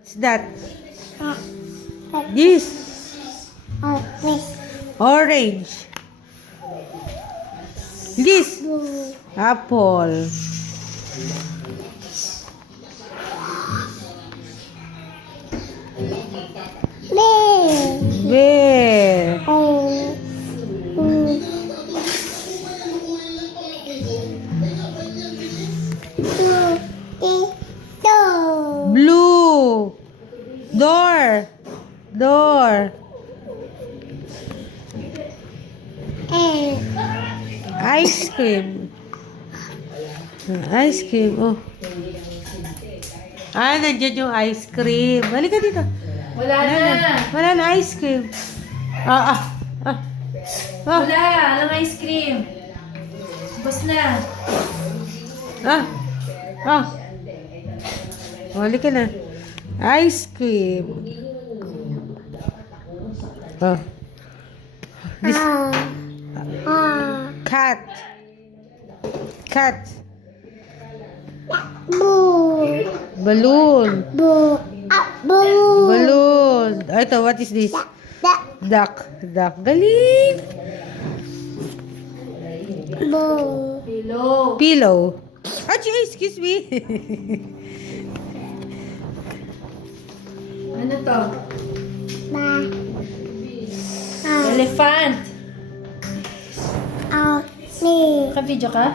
What's that? This. Orange. This. Apple. Bear. Blue. Door. Door. Ice cream. Ice cream. Oh. Nandiyan yung ice cream. Halika dito. Wala na. Wala na ice cream. Ah. Wala. Anong ice cream? Bus na. Halika na. Ice cream. This. Cat. Cat. Balloon. Balloon. Ito, what is this? Duck. Duck. Galing. Pillow. Pillow. Excuse me. Ano to? Elephant. Ka-video ka?